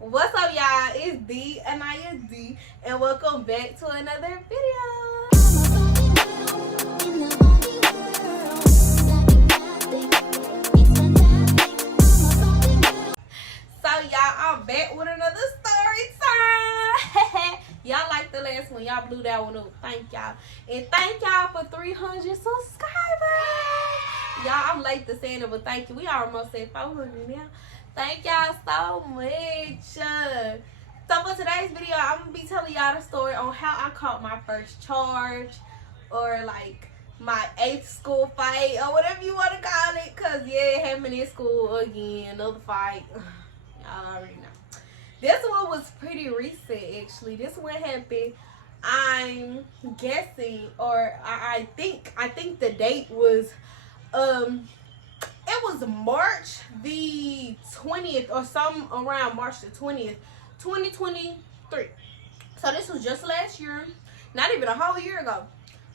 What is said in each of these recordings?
What's up, y'all? It's the Anyah D, and welcome back to another video. So, y'all, I'm back with another story time. Y'all like the last one. Y'all blew that one up. Thank y'all. And thank y'all for 300 subscribers. Y'all, I'm late to saying it, but thank you. We almost at 400 now. Thank y'all so much. So for today's video, I'm going to be telling y'all the story on how I caught my first charge, or like my 8th school fight, or whatever you want to call it. Because, yeah, it happened in school again. Another fight. Y'all already know. This one was pretty recent, actually. This one happened, I'm guessing, or I think the date was, it was March the 20th, or some around March the 20th, 2023. So this was just last year, not even a whole year ago.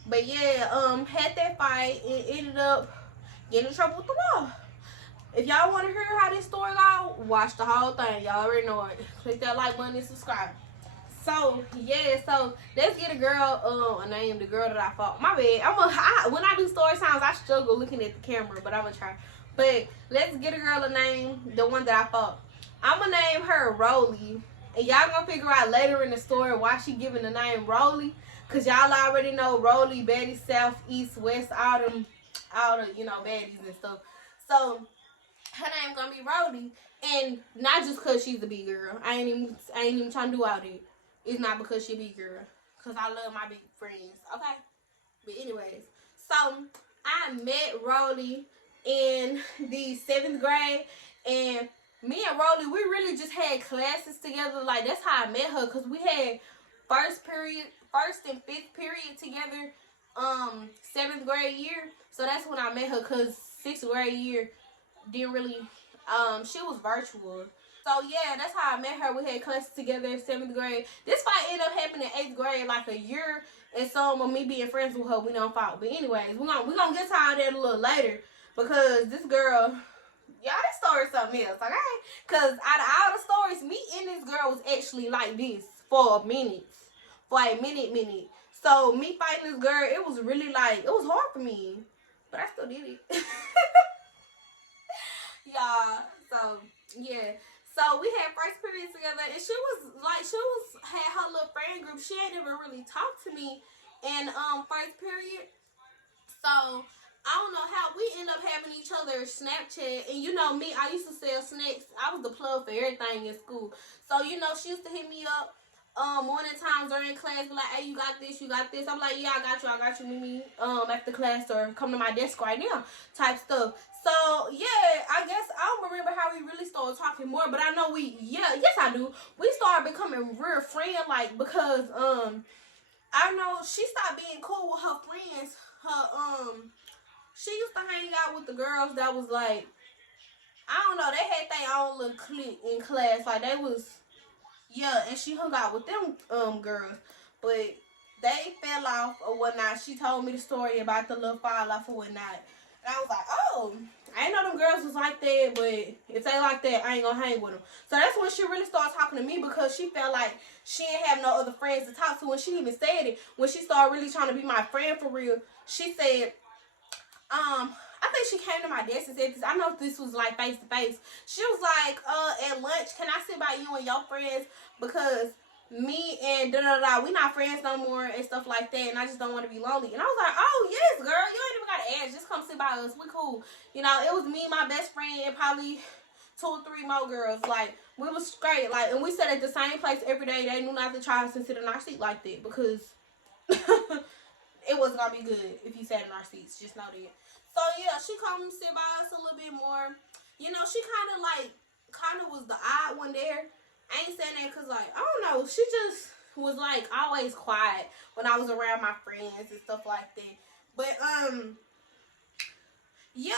But yeah, had that fight and ended up getting in trouble with the law. If y'all want to hear how this story go, watch the whole thing. Y'all already know it. Click that like button and subscribe. So yeah, so let's get a girl a name, the girl that I fought. My bad. When I do story times, I struggle looking at the camera, but I'm gonna try. But let's get a girl a name, the one that I fought. I'm gonna name her Rolly, and y'all gonna figure out later in the story why she giving the name Rolly, cause y'all already know Rolly, Betty, South, East, West, all the baddies and stuff. So her name gonna be Rolly, and not just cause she's a big girl. I ain't even trying to do all that. It's not because she a big girl, cause I love my big friends. Okay, but anyways, so I met Rolly in the 7th grade, and me and Rolly, we really just had classes together. Like, that's how I met her, cause we had first and 5th period together, 7th grade year. So that's when I met her, cause 6th grade year didn't really, she was virtual. So yeah, that's how I met her. We had classes together in 7th grade. This fight ended up happening in 8th grade, like a year and some of me being friends with her, we don't fight. But anyways, we're gonna get to all that a little later, because this girl, y'all, this story is something else, okay? Because out of all the stories, me and this girl was actually like this for a minute. So me fighting this girl, it was really like, it was hard for me, but I still did it. Y'all, so yeah. So we had first period together, and she had her little friend group. She ain't never really talked to me in first period. So I don't know how we end up having each other Snapchat. And you know me, I used to sell snacks. I was the plug for everything in school. So you know, she used to hit me up morning times during class, be like, hey, you got this, I'm like, yeah, I got you, meet me after class, or come to my desk right now, type stuff. So yeah, I guess I don't remember how we really started talking more, but I know yes I do. We started becoming real friend, like, because I know she stopped being cool with her friends. She used to hang out with the girls that was like, I don't know, they had their own little clique in class, like they was, yeah, and she hung out with them girls, but they fell off or whatnot. She told me the story about the little fall off or whatnot. And I was like, oh, I didn't know them girls was like that, but if they like that, I ain't gonna hang with them. So that's when she really started talking to me, because she felt like she didn't have no other friends to talk to. And she even said it when she started really trying to be my friend for real. She said, I think she came to my desk and said this. I know this was like face to face. She was like, at lunch, can I sit by you and your friends? Because me and we not friends no more and stuff like that, and I just don't want to be lonely. And I was like, oh yes, girl, you ain't even gotta ask, just come sit by us, we cool. You know, it was me, my best friend, and probably 2 or 3 more girls. Like, we was straight, like, and we sat at the same place every day. They knew not to try us and sit in our seat like that, because it wasn't gonna be good if you sat in our seats, just know that. So yeah, she come sit by us a little bit more. You know, she kind of was the odd one there. I ain't saying that because, like, I don't know, she just was, like, always quiet when I was around my friends and stuff like that. But, yeah,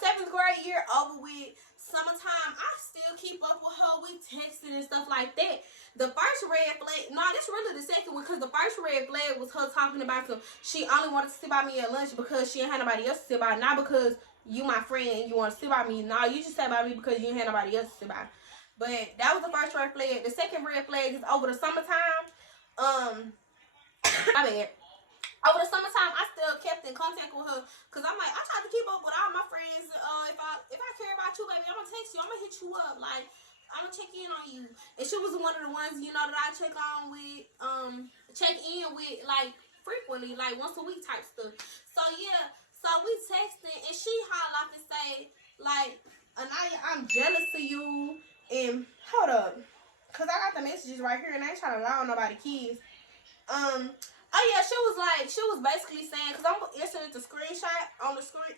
7th grade year over with. Summertime, I still keep up with her. We texting and stuff like that. The first red flag, no, this really the second one, because the first red flag was her talking about she only wanted to sit by me at lunch because she didn't have nobody else to sit by. Not because you my friend and you want to sit by me. No, you just sat by me because you didn't have nobody else to sit by. But that was the first red flag. The second red flag is over the summertime. My bad. Over the summertime, I still kept in contact with her because I'm like, I tried to keep up with all my friends. If I care about you, baby, I'm gonna text you. I'm gonna hit you up. Like, I'm gonna check in on you. And she was one of the ones, you know, that I check in with like frequently, like once a week type stuff. So yeah, so we texting and she holler off and say like, Anyah, I'm jealous of you. And hold up, cause I got the messages right here and I ain't trying to lie on nobody kids. Oh yeah, she was basically saying, cause I'm answering the screenshot on the screen,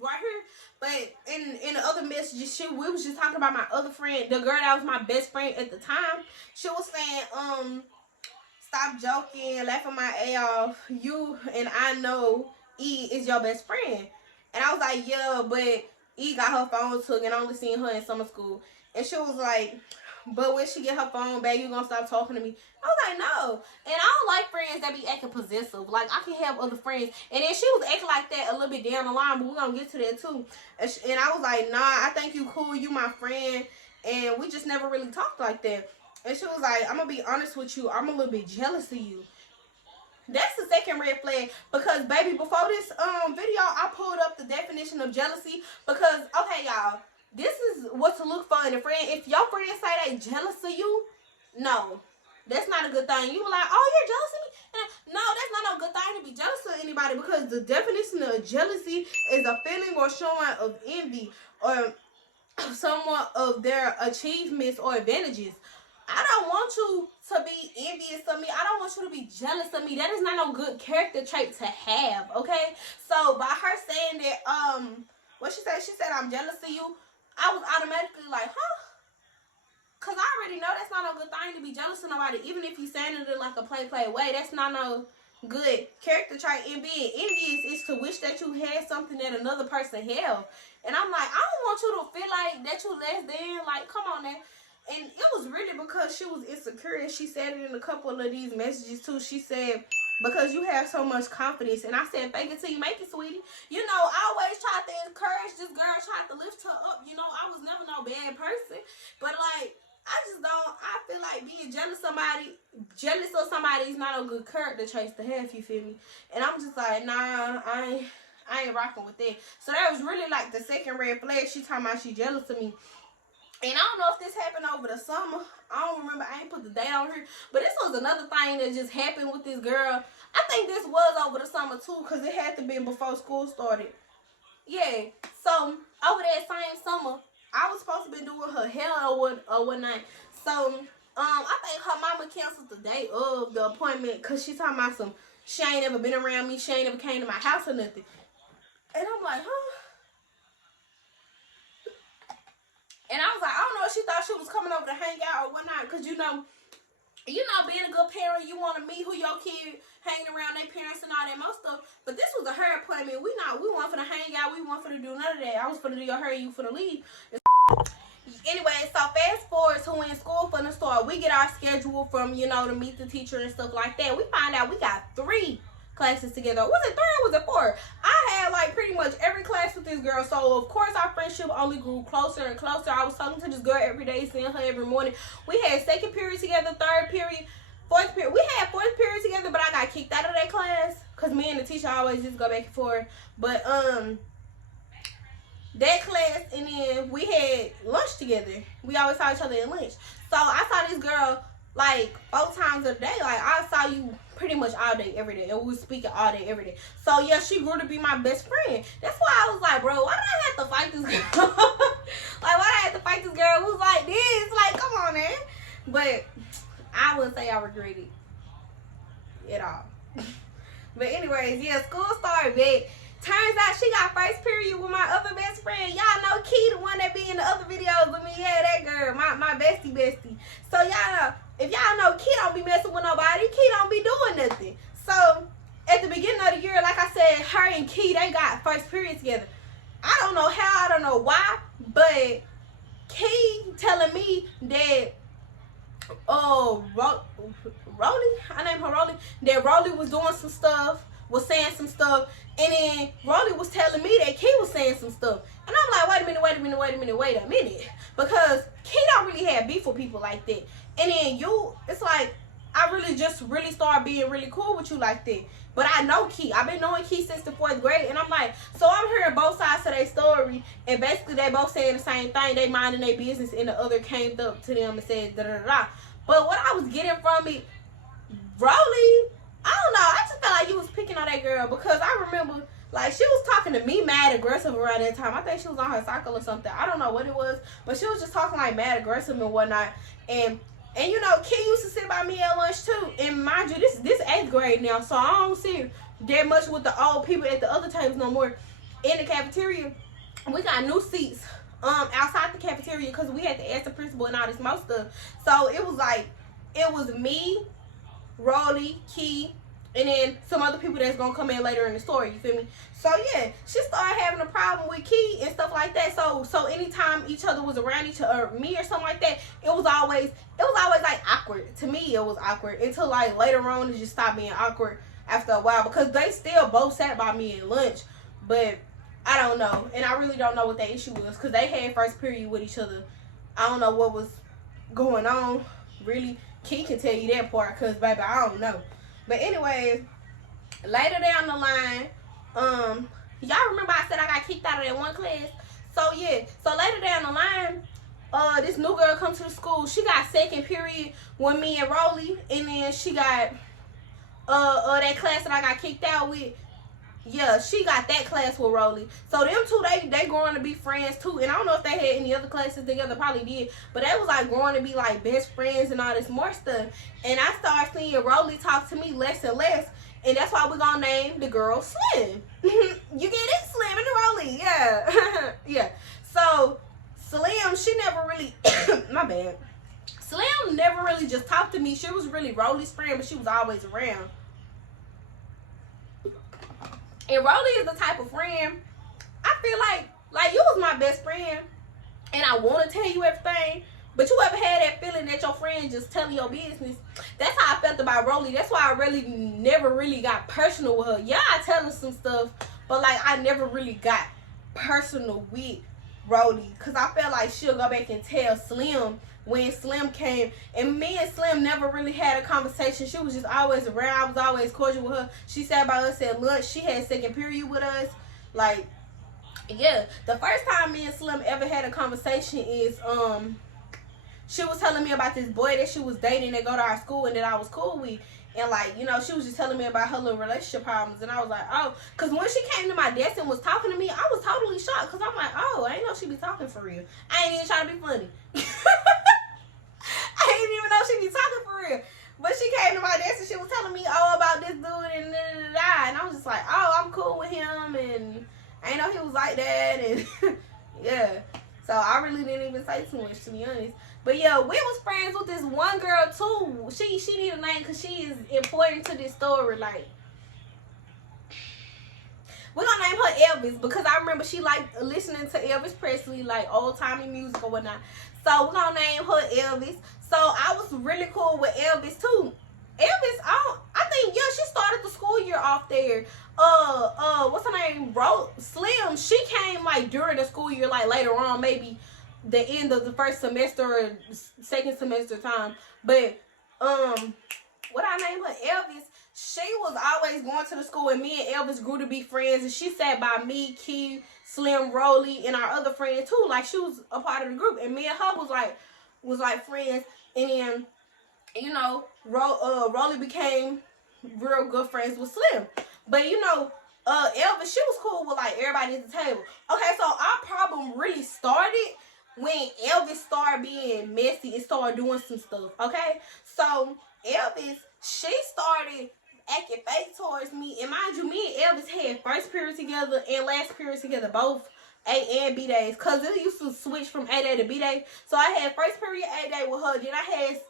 right here. But in the other messages, we was just talking about my other friend, the girl that was my best friend at the time. She was saying, stop joking, laughing my A off. You and I know E is your best friend, and I was like, yeah, but E got her phone took and I only seen her in summer school, and she was like, but when she get her phone back, you gonna stop talking to me? I was like, no. And I don't like friends that be acting possessive. Like, I can have other friends. And then she was acting like that a little bit down the line, but we're gonna get to that too. And I was like, nah, I think you cool, you my friend. And we just never really talked like that. And she was like, I'm gonna be honest with you, I'm a little bit jealous of you. That's the second red flag. Because, baby, before this video, I pulled up the definition of jealousy. Because, okay, y'all, this is what to look for in a friend. If your friends say they jealous of you, no, that's not a good thing. You were like, oh, you're jealous of me? No, that's not a good thing to be jealous of anybody, because the definition of jealousy is a feeling or showing of envy or somewhat of their achievements or advantages. I don't want you to be envious of me. I don't want you to be jealous of me. That is not no good character trait to have, okay? So by her saying that, what she said? She said, I'm jealous of you. I was automatically like, huh? Because I already know that's not a good thing to be jealous of nobody. Even if you saying it in like a play way, that's not no good character trait. And being envious is to wish that you had something that another person held. And I'm like, I don't want you to feel like that you less than. Like, come on now. And it was really because she was insecure. And she said it in a couple of these messages too. She said, because you have so much confidence. And I said, fake it till you make it, sweetie. You know, I always tried to encourage this girl, tried to lift her up. You know, I was never no bad person. But like, I feel like being jealous of somebody is not a good character traits to have, you feel me? And I'm just like, nah, I ain't rocking with that. So that was really like the second red flag. She talking about she jealous of me. And I don't know if this happened over the summer. I don't remember. I ain't put the date on here. But this was another thing that just happened with this girl. I think this was over the summer too, because it had to be before school started. Yeah. So over that same summer, I was supposed to be doing her hair or whatnot. So I think her mama canceled the day of the appointment because she talking about she ain't ever been around me. She ain't ever came to my house or nothing. And I'm like, huh? And I was like, I don't know if she thought she was coming over to hang out or whatnot. Because, you know, being a good parent, you want to meet who your kid hanging around their parents and all that most stuff. But this was a her appointment. We want for to hang out. We want for to do none of that. I was for to do your hair, you for to leave. Anyway, so fast forward to when school finna start. We get our schedule from, you know, to meet the teacher and stuff like that. We find out we got 3 classes together. Was it 3 or was it 4? I had like pretty much every class with this girl. So of course our friendship only grew closer and closer. I was talking to this girl every day, seeing her every morning. We had second period together, third period, fourth period. We had fourth period together, but I got kicked out of that class because me and the teacher always just go back and forth. But that class, and then we had lunch together. We always saw each other at lunch. So I saw this girl like 4 times a day. Like, I saw you pretty much all day, every day. And we was speaking all day, every day. So yeah, she grew to be my best friend. That's why I was like, bro, why did I have to fight this girl? Like, why did I have to fight this girl who's like this? Like, come on, man. But I wouldn't say I regret it at all. But anyways, yeah, school started back. Turns out she got first period with my other best friend. Y'all know Key, the one that be in the other videos with me. Yeah, that girl, my bestie. So y'all know, if y'all know, Key don't be messing with nobody. Key don't be doing nothing. So at the beginning of the year, like I said, her and Key, they got first period together. I don't know how, I don't know why, but Key telling me that Rolly, I named her Rolly, that Rolly was doing some stuff was saying some stuff, and then Rolly was telling me that Key was saying some stuff. And I'm like, wait a minute. Because Key don't really have beef with people like that. And then you, it's like, I really just really started being really cool with you like that. But I know Key. I've been knowing Key since the 4th grade. And I'm like, so I'm hearing both sides of their story. And basically they both saying the same thing. They minding their business, and the other came up to them and said da-da-da-da. But what I was getting from it, Rolly, I don't know. I just felt like you was picking on that girl, because I remember, like, she was talking to me mad aggressive around that time. I think she was on her cycle or something. I don't know what it was, but she was just talking like mad aggressive and whatnot. And you know, Key used to sit by me at lunch too. And mind you, this 8th grade now, so I don't see that much with the old people at the other tables no more. In the cafeteria, we got new seats outside the cafeteria, because we had to ask the principal and all this most stuff. So it was like, it was me, Rolly, Key, and then some other people that's gonna come in later in the story, you feel me? So yeah, she started having a problem with Key and stuff like that. So anytime each other was around each other, or me or something like that, it was always like awkward. To me, it was awkward, until like later on it just stopped being awkward after a while, because they still both sat by me at lunch. But I don't know, and I really don't know what the issue was, because they had first period with each other. I don't know what was going on, really. Key can tell you that part, because baby, I don't know. But anyway, later down the line, y'all remember I said I got kicked out of that one class? So yeah, so later down the line, this new girl come to the school. She got 2nd period with me and Rolly, and then she got that class that I got kicked out with. Yeah, she got that class with Rolly. So them two, they growing to be friends too. And I don't know if they had any other classes together, probably did. But they was like growing to be like best friends and all this more stuff. And I started seeing Rolly talk to me less and less. And that's why we're gonna name the girl Slim. You get it? Slim and Rolly, yeah. Yeah. So Slim, she never really my bad. Slim never really just talked to me. She was really Rolly's friend, but she was always around. And Rolly is the type of friend, I feel like you was my best friend, and I want to tell you everything, but you ever had that feeling that your friend just telling your business? That's how I felt about Rolly. That's why I really never really got personal with her. Yeah, I tell her some stuff, but like I never really got personal with Rolly, because I felt like she'll go back and tell Slim when Slim came. And me and Slim never really had a conversation. She was just always around. I was always cordial with her. She sat by us at lunch. She had 2nd period with us. Like, yeah. The first time me and Slim ever had a conversation is, she was telling me about this boy that she was dating that go to our school and that I was cool with. And like, you know, she was just telling me about her little relationship problems. And I was like, oh. Because when she came to my desk and was talking to me, I was totally shocked. Because I'm like, oh, I ain't know she be talking for real. I ain't even trying to be funny. I didn't even know she be talking for real. But she came to my desk and she was telling me all about this dude and da-da-da-da. And I was just like, oh, I'm cool with him. And I didn't know he was like that. And yeah. So I really didn't even say too much, to be honest. But yeah, we was friends with this one girl too. She need a name because she is important to this story. Like, we're gonna name her Elvis, because I remember she liked listening to Elvis Presley, like old timey music or whatnot. So we're gonna name her Elvis. So I was really cool with Elvis too. Elvis, I think, yeah, she started the school year off there. What's her name? Slim, she came like during the school year, like later on, maybe the end of the first semester or 2nd semester time. But what I named her Elvis, she was always going to the school, and me and Elvis grew to be friends, and she sat by me, Key, Slim, Rolly, and our other friend too. Like, she was a part of the group, and me and her was like friends. And then, you know, Rolly became real good friends with Slim. But you know, Elvis, she was cool with like everybody at the table. Okay, so our problem really started when Elvis started being messy and started doing some stuff. Okay, so Elvis, she started acting fake towards me. And mind you, me and Elvis had first period together and last period together, both A and B days, because it used to switch from A day to B day. So I had first period A day with her, then I had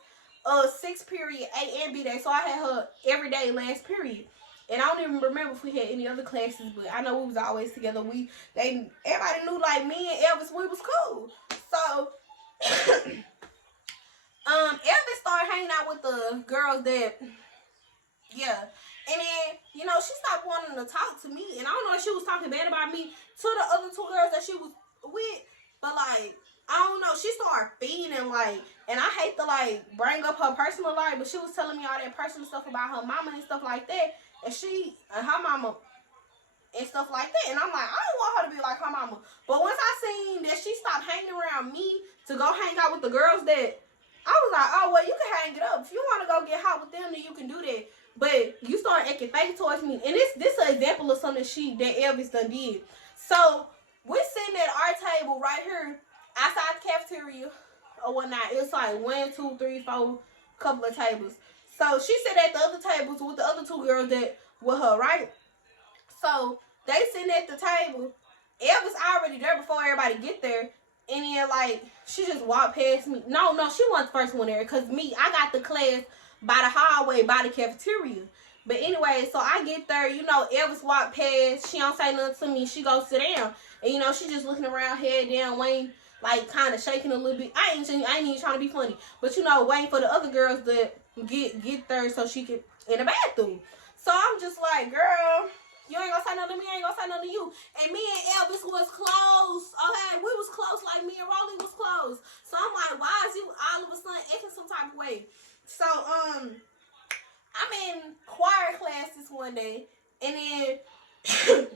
6th period A and B day. So I had her every day last period. And I don't even remember if we had any other classes, but I know we was always together. Everybody knew, like, me and Elvis, we was cool. So Elvis started hanging out with the girls that, yeah. And then, you know, she stopped wanting to talk to me. And I don't know if she was talking bad about me to the other two girls that she was with. But, like, I don't know. She started feeding, like, and I hate to, like, bring up her personal life, but she was telling me all that personal stuff about her mama and stuff like that. And her mama and stuff like that. And I'm like, I don't want her to be like her mama. But once I seen that she stopped hanging around me to go hang out with the girls, that I was like, oh, well, you can hang it up. If you want to go get hot with them, then you can do that. But you start acting fake towards me. And this an example of something that Elvis done did. So, we're sitting at our table right here outside the cafeteria or whatnot. It's like 1, 2, 3, 4, couple of tables. So, she sat at the other tables with the other two girls that with her, right? So, they sitting at the table. Elvis already there before everybody get there. And then, like, she just walked past me. No, she wasn't the first one there. Because I got the class by the hallway, by the cafeteria. But anyway, so I get there, you know, Elvis walked past. She don't say nothing to me. She goes sit down. And, you know, she just looking around, head down, waiting, like, kind of shaking a little bit. I ain't even trying to be funny. But, you know, waiting for the other girls to get there so she could, in the bathroom. So I'm just like, girl, you ain't gonna say nothing to me, I ain't gonna say nothing to you. And me and Elvis was close, okay? We was close, like me and Rolly was close. So I'm like, why is you all of a sudden acting some type of way? So, I'm in choir class this one day, and then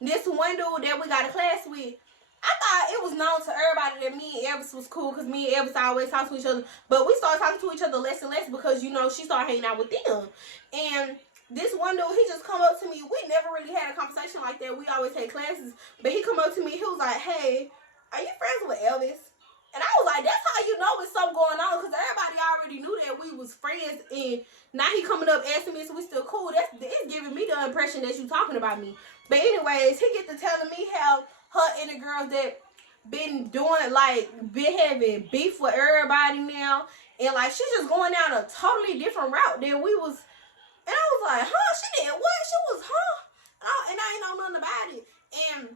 this one dude that we got a class with, I thought it was known to everybody that me and Elvis was cool, because me and Elvis always talk to each other. But we started talking to each other less and less because, you know, she started hanging out with them. And this one dude, he just come up to me. We never really had a conversation like that. We always had classes. But he come up to me. He was like, hey, are you friends with Elvis? And I was like, that's how you know it's something going on. Because everybody already knew that we was friends. And now he coming up asking me, so we still cool. It's giving me the impression that you talking about me. But anyways, he get to telling me how her and the girls that been doing, like, been having beef with everybody now. And, like, she's just going down a totally different route than we was. And I was like, huh? She did what? She was, huh? And I ain't know nothing about it. And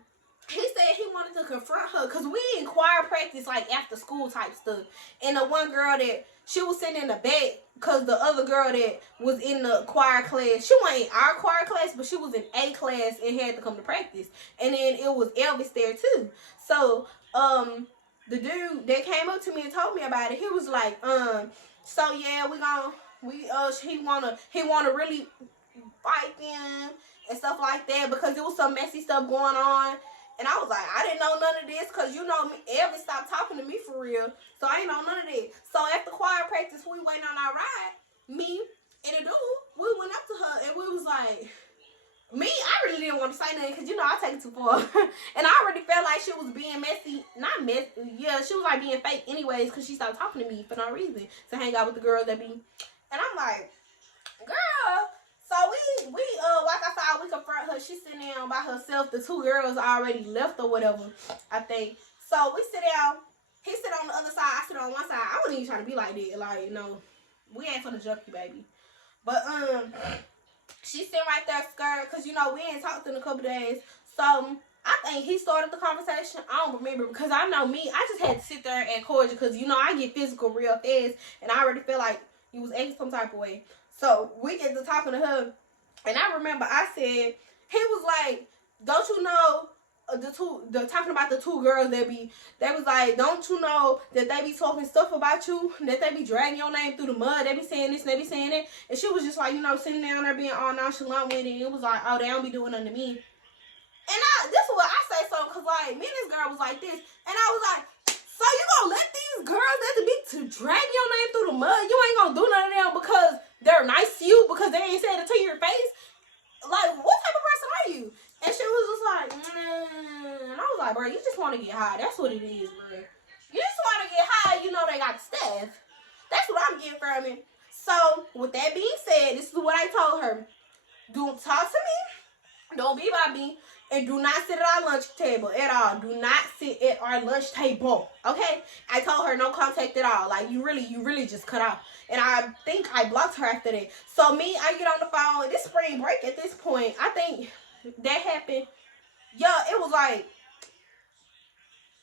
he said he wanted to confront her because we in choir practice, like, after school type stuff. And the one girl that, she was sitting in the back because the other girl that was in the choir class, she wasn't in our choir class, but she was in A class and had to come to practice. And then it was Elvis there, too. So, the dude that came up to me and told me about it, he was like, so, yeah, he wanna really fight them and stuff like that because there was some messy stuff going on. And I was like, I didn't know none of this because, you know, Elvis stopped talking to me for real. So I ain't know none of that. So after choir practice, we went on our ride. Me and the dude, we went up to her and we was like, I really didn't want to say nothing because, you know, I take it too far. And I already felt like she was being messy. Not messy. Yeah, she was like being fake anyways because she stopped talking to me for no reason to hang out with the girls that be. And I'm like, girl. So we like I said, we confront her. She's sitting down by herself. The two girls already left or whatever, I think. So we sit down. He sit on the other side. I sit on one side. I wasn't even trying to be like that. Like, you know, we ain't for the junkie, baby. But she's sitting right there scared because, you know, we ain't talked in a couple days. So I think he started the conversation. I don't remember because I know me. I just had to sit there and cordial because, you know, I get physical real fast. And I already feel like you was acting some type of way. So we get to talking to her, and I remember I said, he was like, don't you know, talking about the two girls they was like, don't you know that they be talking stuff about you, that they be dragging your name through the mud, they be saying this and they be saying that, and she was just like, you know, sitting down there being all nonchalant with it, and it was like, oh, they don't be doing nothing to me. And this is what I say so, because, like, me and this girl was like this, and I was like, so you gonna let these girls that be to drag your name through the mud? You ain't gonna do none of them because they're nice to you, because they ain't said it to your face? Like, what type of person are you? And she was just like, and I was like, bro, you just want to get high. That's what it is, bro. You just want to get high. You know they got staff. That's what I'm getting from it. So, with that being said, this is what I told her. Don't talk to me. Don't be by me. And do not sit at our lunch table at all. Do not sit at our lunch table. Okay? I told her no contact at all. Like, you really just cut off. And I think I blocked her after that. So me, I get on the phone. This spring break at this point, I think that happened. Yeah, it was like,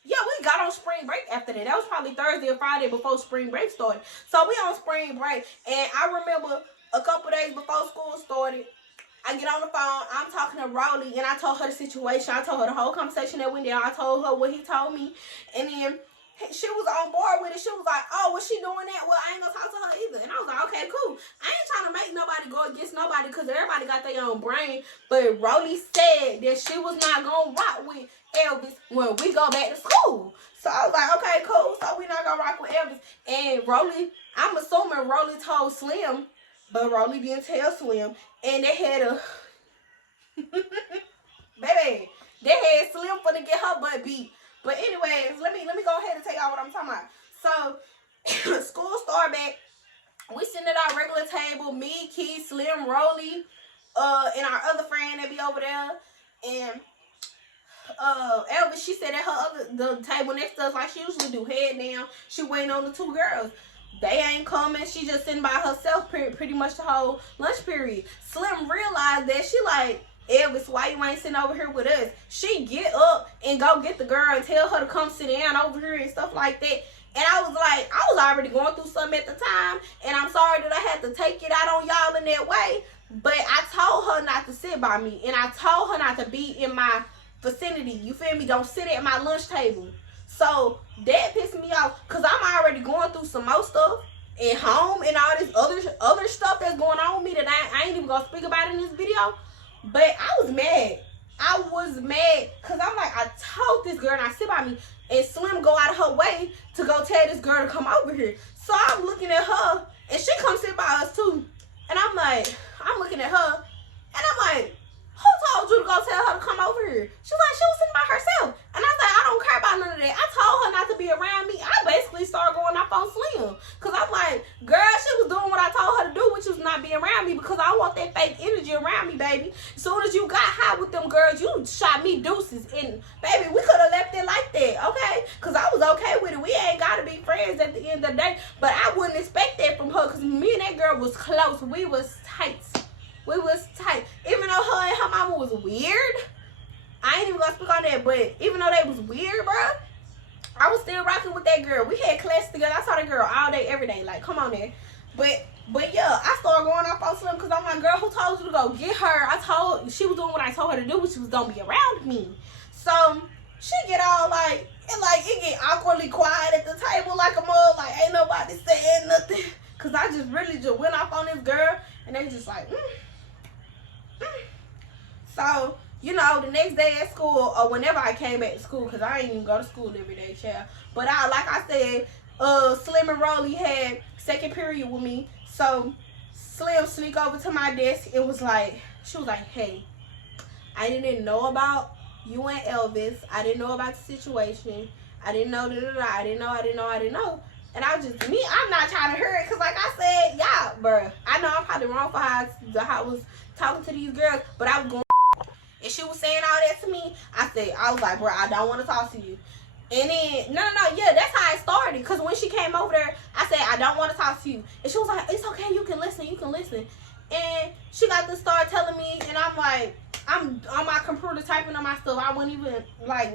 yeah, we got on spring break after that. That was probably Thursday or Friday before spring break started. So we on spring break. And I remember a couple days before school started, I get on the phone. I'm talking to Rolly, and I told her the situation. I told her the whole conversation that went down. I told her what he told me, and then she was on board with it. She was like, "Oh, was she doing that? Well, I ain't gonna talk to her either." And I was like, "Okay, cool. I ain't trying to make nobody go against nobody because everybody got their own brain." But Rolly said that she was not gonna rock with Elvis when we go back to school. So I was like, "Okay, cool. So we not gonna rock with Elvis." And Rolly, I'm assuming Rolly told Slim, but Rolly didn't tell Slim. And they had a baby. They had Slim for to get her butt beat. But anyways, let me go ahead and tell y'all what I'm talking about. So school started back. We sitting at our regular table. Me, Keith, Slim, Rolly, and our other friend that be over there. And Elvis, she said at the table next to us, like she usually do, head down. She waiting on the two girls. They ain't coming. She just sitting by herself pretty much the whole lunch period. Slim realized that. She like, Elvis, why you ain't sitting over here with us? She get up and go get the girl and tell her to come sit down over here and stuff like that. And I was like, I was already going through something at the time, and I'm sorry that I had to take it out on y'all in that way. But I told her not to sit by me, and I told her not to be in my vicinity. You feel me? Don't sit at my lunch table. So that pissed me off because I'm already going through some more stuff at home and all this other stuff that's going on with me that I ain't even gonna speak about in this video. But I was mad. I was mad because I'm like, I told this girl not sit by me, and Slim go out of her way to go tell this girl to come over here. So I'm looking at her, and she come sit by us too. And I'm looking at her, and I'm like, who told you to go tell her to come over here? She's like, she was sitting by herself. And I was like, I don't care about none of that. I told her not to be around me. I basically started going off on Slim. Because I'm like, girl, she was doing what I told her to do, which was not be around me, because I want that fake energy around me, baby. As soon as you got high with them girls, you shot me deuces. And, baby, we could have left it like that, okay? Because I was okay with it. We ain't got to be friends at the end of the day. But I wouldn't expect that from her because me and that girl was close. We was tight. We was tight. Even though her and her mama was weird, I ain't even gonna speak on that, but even though they was weird, bro, I was still rocking with that girl. We had class together. I saw that girl all day, every day. Like, come on there. But yeah, I started going off on Slim because I'm like, girl, who told you to go get her? She was doing what I told her to do, which was don't be around me. So she get all like, it get awkwardly quiet at the table like a mug, like ain't nobody saying nothing. Cause I just really just went off on this girl, and they just like, So, you know, the next day at school, or whenever I came back to school, because I ain't even go to school every day, child. But like I said, Slim and Rolly had second period with me. So, Slim sneak over to my desk. She was like, hey, I didn't know about you and Elvis. I didn't know about the situation. I didn't know, I didn't know. And I'm not trying to hear it, because like I said, yeah, bruh, I know I'm probably wrong for how I was talking to these girls, but I was going, and she was saying all that to me. I was like, bruh, I don't want to talk to you. And then, no, yeah, that's how it started, because when she came over there, I said, I don't want to talk to you. And she was like, it's okay, you can listen. And she got to start telling me, and I'm like, I'm on my computer typing on my stuff. I wouldn't even, like,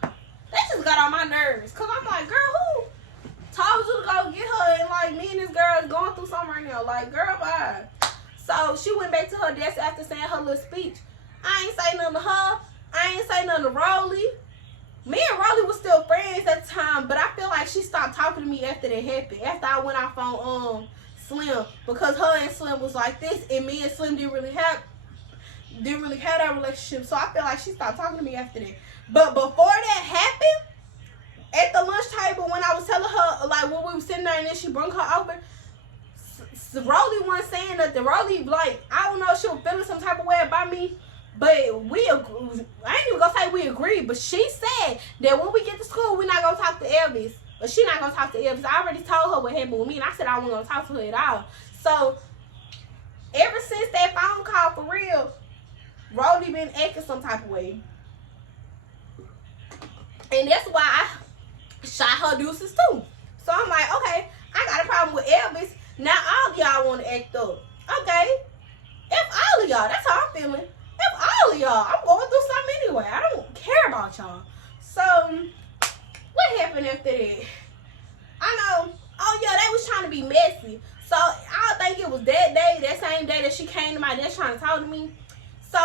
that just got on my nerves. Because I'm like, girl, who told you to go get her? And, like, me and this girl is going through something right now. Like, girl, bye. So, she went back to her desk after saying her little speech. I ain't say nothing to her. I ain't say nothing to Rolly. Me and Rolly was still friends at the time, but I feel like she stopped talking to me after that happened. After I went off on Slim. Because her and Slim was like this, and me and Slim didn't really have that relationship. So, I feel like she stopped talking to me after that. But before that happened, at the lunch table, when I was telling her, like, when we were sitting there and then she brought her over, Rolly wasn't saying nothing. Rolly, like, I don't know if she was feeling some type of way about me, but I ain't even gonna say we agreed, but she said that when we get to school, we're not gonna talk to Elvis. But she not gonna talk to Elvis. I already told her what happened with me, and I said I wasn't gonna talk to her at all. So, ever since that phone call, for real, Rolly been acting some type of way. And that's why I shot her deuces too. So I'm like, okay, I got a problem with Elvis. Now all of y'all want to act up. Okay. If all of y'all, that's how I'm feeling. If all of y'all, I'm going through something anyway. I don't care about y'all. So, what happened after that? I know, oh yeah, they was trying to be messy. So, all think it was that day, that same day that she came to my desk trying to talk to me. So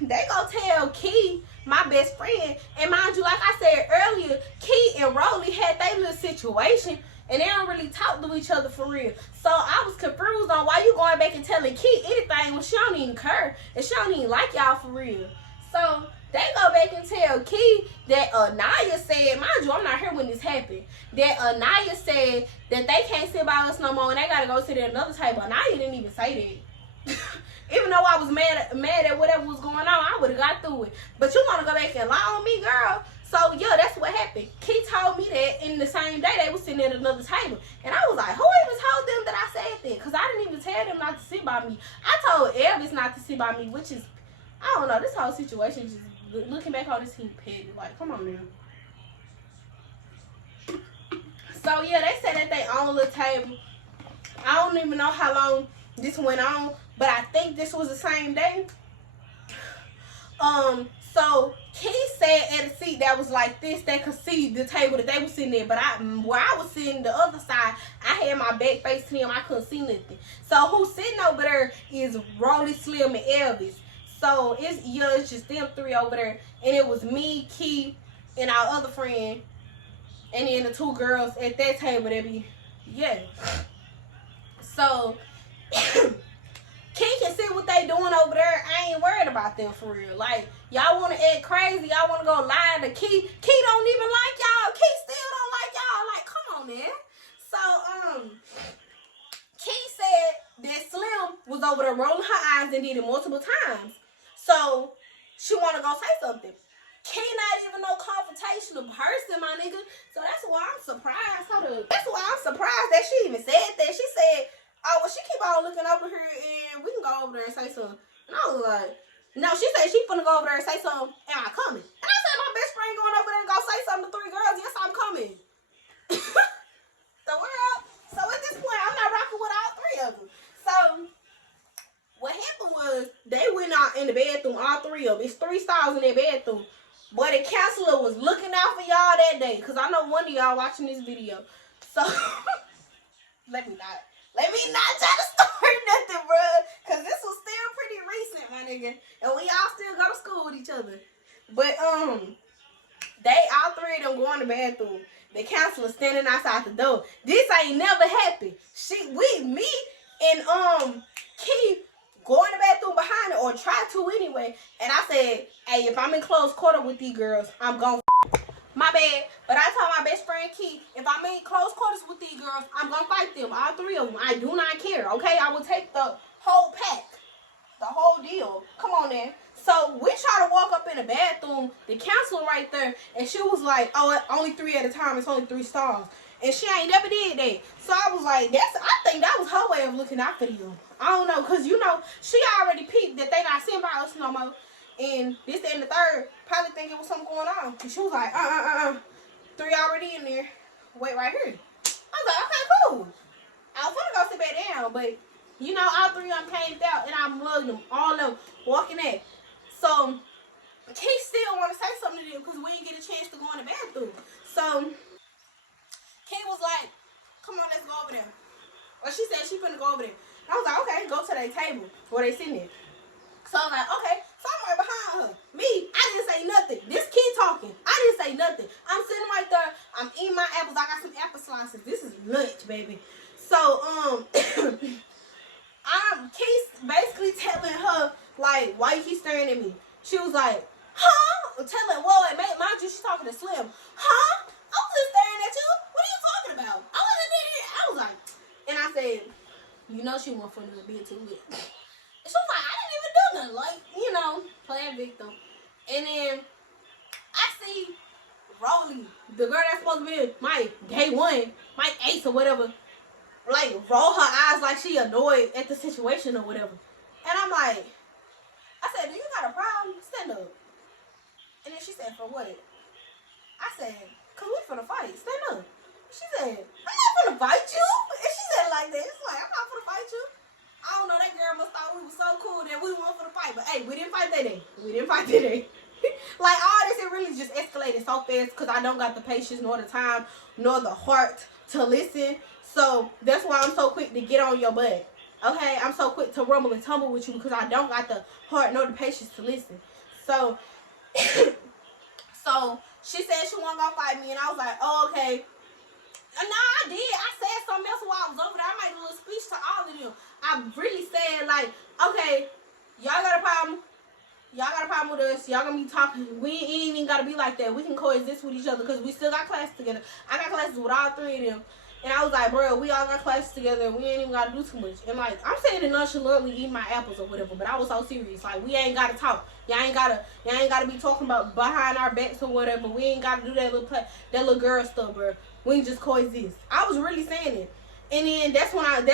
they go tell Key, my best friend, and mind you, like I said earlier, Key and Rolly had their little situation, and they don't really talk to each other for real. So I was confused on why you going back and telling Key anything when she don't even care and she don't even like y'all for real. So they go back and tell Key that Anyah said, mind you, I'm not here when this happened, that Anyah said that they can't sit by us no more and they gotta go sit at another table. Anyah didn't even say that. Even though I was mad at whatever was going on, I would have got through it. But you want to go back and lie on me, girl? So, yeah, that's what happened. Key told me that in the same day they were sitting at another table. And I was like, who even told them that I said that? Because I didn't even tell them not to sit by me. I told Elvis not to sit by me, which is, I don't know, this whole situation, just looking back on this, he petty. Like, come on, man. So, yeah, they sat at their own little table. I don't even know how long this went on, but I think this was the same day. So Key sat at a seat that was like this, that could see the table that they were sitting at, but where I was sitting the other side, I had my back facing him, I couldn't see nothing. So who's sitting over there is Rolly, Slim, and Elvis. So it's just them three over there, and it was me, Key, and our other friend, and then the two girls at that table. That be, yeah. So Key can see what they doing over there. I ain't worried about them for real. Like, y'all want to act crazy. Y'all want to go lie to Key. Key don't even like y'all. Key still don't like y'all. Like, come on, man. So, Key said that Slim was over there rolling her eyes and did it multiple times. So, she want to go say something. Key not even no confrontational person, my nigga. So, that's why I'm surprised. That's why I'm surprised that she even said that. She said, oh, well, she keep on looking over here and we can go over there and say something. And I was like, no, she said she finna go over there and say something. Am I coming? And I said, my best friend going over there and go say something to three girls. Yes, I'm coming. The world. So at this point, I'm not rocking with all three of them. So what happened was they went out in the bathroom, all three of them. It's 3 stalls in their bathroom. Boy, the counselor was looking out for y'all that day. Because I know one of y'all watching this video. So let me not try to start nothing, bro. Because this was still pretty recent, my nigga. And we all still go to school with each other. But, they, all three of them go in the bathroom. The counselor standing outside the door. This ain't never happened. Me and, Key go in the bathroom behind her, or try to anyway. And I said, hey, if I'm in close quarter with these girls, I'm gonna my bad. But I told my best friend Key, if I'm in close quarters with these girls, I'm gonna fight them. All three of them. I do not care, okay? I will take the whole pack. The whole deal. Come on, then. So we try to walk up in the bathroom, the counselor right there, and she was like, oh, only 3 at a time. It's only 3 stalls. And she ain't never did that. So I was like, I think that was her way of looking out for them. I don't know, because, you know, she already peeped that they not sitting by us no more. And this and the third probably think it was something going on. And she was like, 3 already in there. Wait right here. I was like, okay, cool. I was gonna go sit back down, but, you know, all 3 of them came out, and I mugged them, all of them, walking at. So, Key still want to say something to them because we didn't get a chance to go in the bathroom. So, Key was like, come on, let's go over there. Or she said she finna go over there. And I was like, okay, go to their table where they sitting there. So I was like, okay. So I'm right behind her. Me, I didn't say nothing. This kid talking. I didn't say nothing. I'm sitting right there. I'm eating my apples. I got some apple slices. This is lunch, baby. So, I'm Keith basically telling her, like, why you keep staring at me? She was like, huh? I'm telling, whoa, mind you, she's talking to Slim. Huh? I was just staring at you. What are you talking about? I wasn't there. I was like, and I said, you know she wasn't funny to be too lit. And she was like, I didn't even do nothing. Like, you know, playing victim. And then I see Rolly, the girl that's supposed to be my day one, my ace or whatever, like, roll her eyes like she annoyed at the situation or whatever. And I'm like, I said, do you got a problem? Stand up. And then she said, for what? I said, because we finna fight. Stand up. She said, I'm not finna fight you. And she said it like that. It's like, I'm not finna fight you. I don't know, that girl must thought we was so cool that we weren't finna fight. But hey, we didn't fight that day. We didn't fight that day. Like, all this, it really just escalated so fast because I don't got the patience nor the time nor the heart to listen. So that's why I'm so quick to get on your butt. Okay, I'm so quick to rumble and tumble with you because I don't got the heart nor the patience to listen. So, so she said she wasn't gonna fight me, and I was like, oh, okay. Nah, I did. I said something else while I was over there. I made a little speech to all of them. I really said, like, okay, y'all got a problem. Y'all got a problem with us. Y'all gonna be talking. We ain't even gotta be like that. We can coexist with each other because we still got classes together. I got classes with all three of them. And I was like, bro, we all got classes together and we ain't even gotta do too much. And like, I'm saying it nonchalantly, eating my apples or whatever, but I was so serious. Like, we ain't gotta talk. Y'all ain't gotta be talking about behind our backs or whatever. We ain't gotta do that little girl stuff, bro. We can just coexist. I was really saying it. And then that's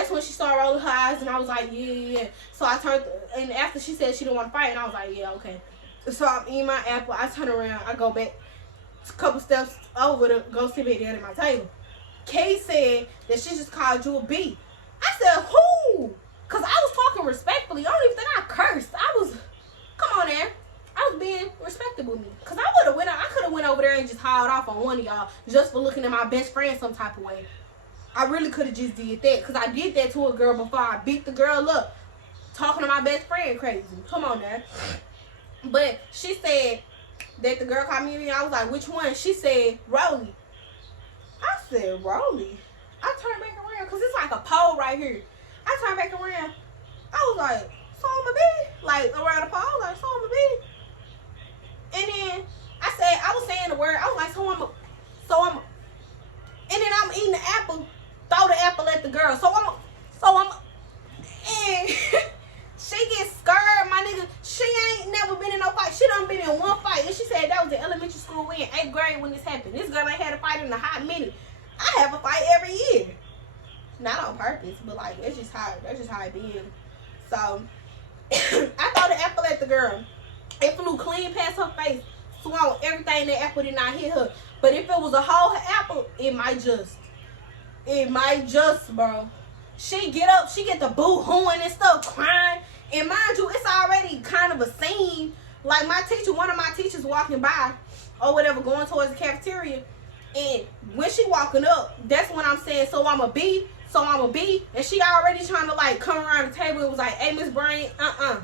when she started rolling her eyes, and I was like, yeah. So I turned, and after she said she didn't want to fight, and I was like, yeah, okay. So I'm eating my apple. I turn around, I go back a couple steps over to go sit back down at my table. Kay said that she just called you a B. I said, who? Because I was talking respectfully. I don't even think I cursed. Come on there. I was being respectable with me. Because I could have went over there and just hauled off on one of y'all just for looking at my best friend some type of way. I really could have just did that. Because I did that to a girl before. I beat the girl up. Talking to my best friend crazy. Come on there. But she said that the girl called me and I was like, which one? She said, Rolly. I said, Rolly? I turned back around because it's like a pole right here. I turned back around. I was like, so I'm a bee? Like, around the pole? Like, so I'm a bee? And then I was saying the word. I was like, and then I'm eating the apple. Throw the apple at the girl. And she gets scared, my nigga. She ain't never been in no fight. She done been in one fight. And she said that was in elementary school. We in 8th grade when this happened. This girl ain't had a fight in a hot minute. I have a fight every year. Not on purpose, but like, that's just how it be. So, I throw the apple at the girl. It flew clean past her face. Swallowed everything. That apple did not hit her. But if it was a whole apple, it might just, bro. She get up, she get the boo-hooing and stuff, crying. And mind you, it's already kind of a scene. Like one of my teachers walking by, or whatever, going towards the cafeteria. And when she walking up, that's when I'm saying, so I'm a B. And she already trying to like come around the table and was like, hey, Miss Brain, and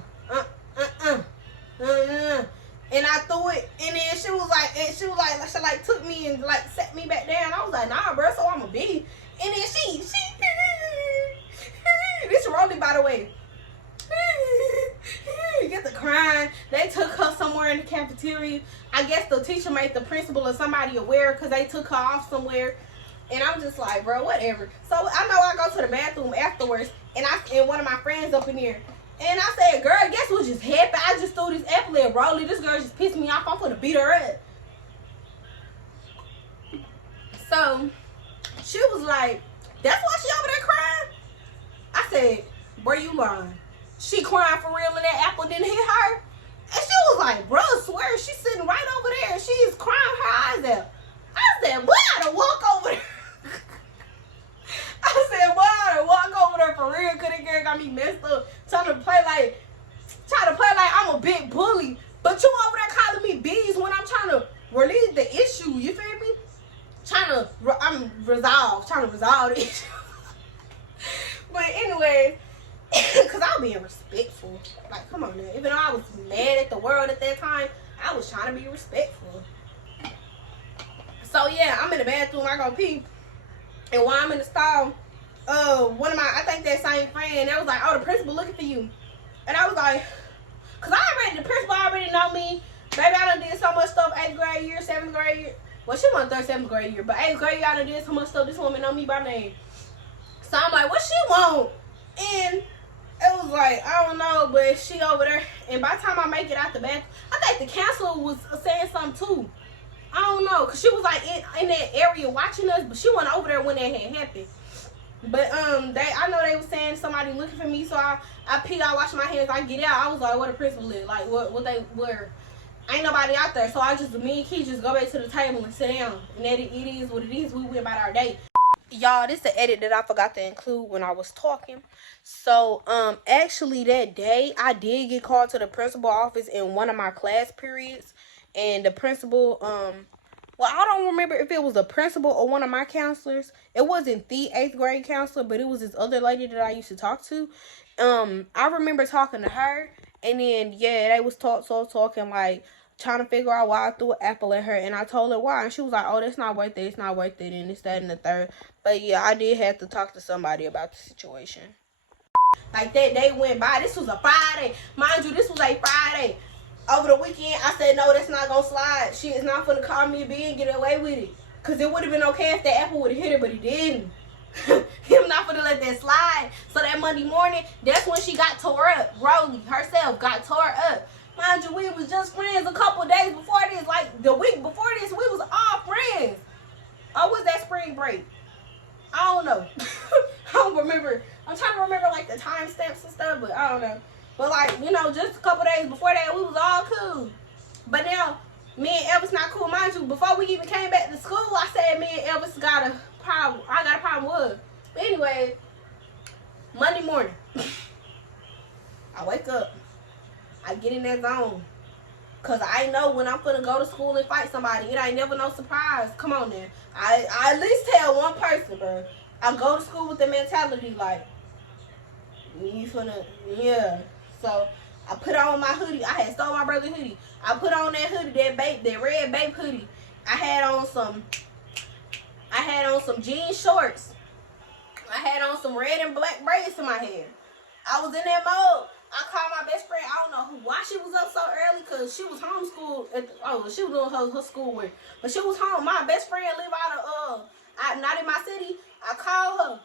I threw it, and then she took me and like set me back down. I was like, nah, bro, so I'm a B. And then she this Rolly, by the way, get the crying. They took her somewhere in the cafeteria. I guess the teacher made the principal or somebody aware because they took her off somewhere. And I'm just like, bro, whatever. So I know I go to the bathroom afterwards, and one of my friends up in here. And I said, girl, guess what just happened? I just threw this apple at Rolly. This girl just pissed me off. I'm gonna beat her up. So she was like, that's why she over there crying? I said, bro, you lying. She crying for real and that apple didn't hit her? And she was like, bro, I swear, she's sitting right over there. She's crying her eyes out. I said, boy, I gotta walk over there. I said, boy, I gotta walk over there for real, cause that girl got me messed up. Trying to play like I'm a big bully. But you over there calling me bees when I'm trying to relieve the issue, you feel me? Trying to resolve the issue. But anyway, cause I was being respectful. Like, come on now. Even though I was mad at the world at that time, I was trying to be respectful. So yeah, I'm in the bathroom, I go pee. And while I'm in the stall, I think that same friend, that was like, oh, the principal looking for you. And I was like, cause the principal already know me. Baby, I done did so much stuff 8th grade year, 7th grade year. Well, she wasn't 3rd, 7th grade year, but 8th grade year, I done did so much stuff. This woman know me by name. So I'm like, what she want? And it was like, I don't know, but she over there. And by the time I make it out the bathroom, I think the counselor was saying something too. I don't know, cause she was like in that area watching us, but she wasn't over there when that had happened. But I know they was saying somebody looking for me, so I pee, I wash my hands, I get out. I was like, what the principal is, like what they were. Ain't nobody out there, so me and Key just go back to the table and sit down. And that it is what it is. We went about our day. Y'all, this is the edit that I forgot to include when I was talking. So actually that day I did get called to the principal office in one of my class periods. And the principal well, I don't remember if it was a principal or one of my counselors. It wasn't the 8th grade counselor, but it was this other lady that I used to talk to. I remember talking to her, and then they was talking like trying to figure out why I threw an apple at her, and I told her why, and she was like, "Oh, that's not worth it. It's not worth it," and it's that and the third. But yeah, I did have to talk to somebody about the situation. Like that day went by. This was a Friday, mind you. This was a Friday. Over the weekend, I said, no, that's not gonna slide. She is not gonna call me a B and get away with it. Cause it would have been okay if that apple would have hit her, but he didn't. Him not gonna let that slide. So that Monday morning, that's when she got tore up. Rolly herself got tore up. Mind you, we was just friends a couple days before this. Like the week before this, we was all friends. Oh, was that spring break? I don't know. I don't remember. I'm trying to remember like the timestamps and stuff, but I don't know. But like, you know, just a couple days before that, we was all cool. But now, me and Elvis not cool. Mind you, before we even came back to school, I said me and Elvis got a problem. I got a problem with. But anyway, Monday morning, I wake up. I get in that zone. Cause I know when I'm gonna go to school and fight somebody. It ain't never no surprise. Come on then. I at least tell one person, bro. I go to school with the mentality like, you finna, yeah. So I put on my hoodie. I had stole my brother's hoodie. I put on that hoodie, that red babe hoodie. I had on some jean shorts. I had on some red and black braids in my hair. I was in that mode. I called my best friend. I don't know why she was up so early, because she was homeschooled. She was doing her schoolwork. But she was home. My best friend live out of, not in my city. I called her.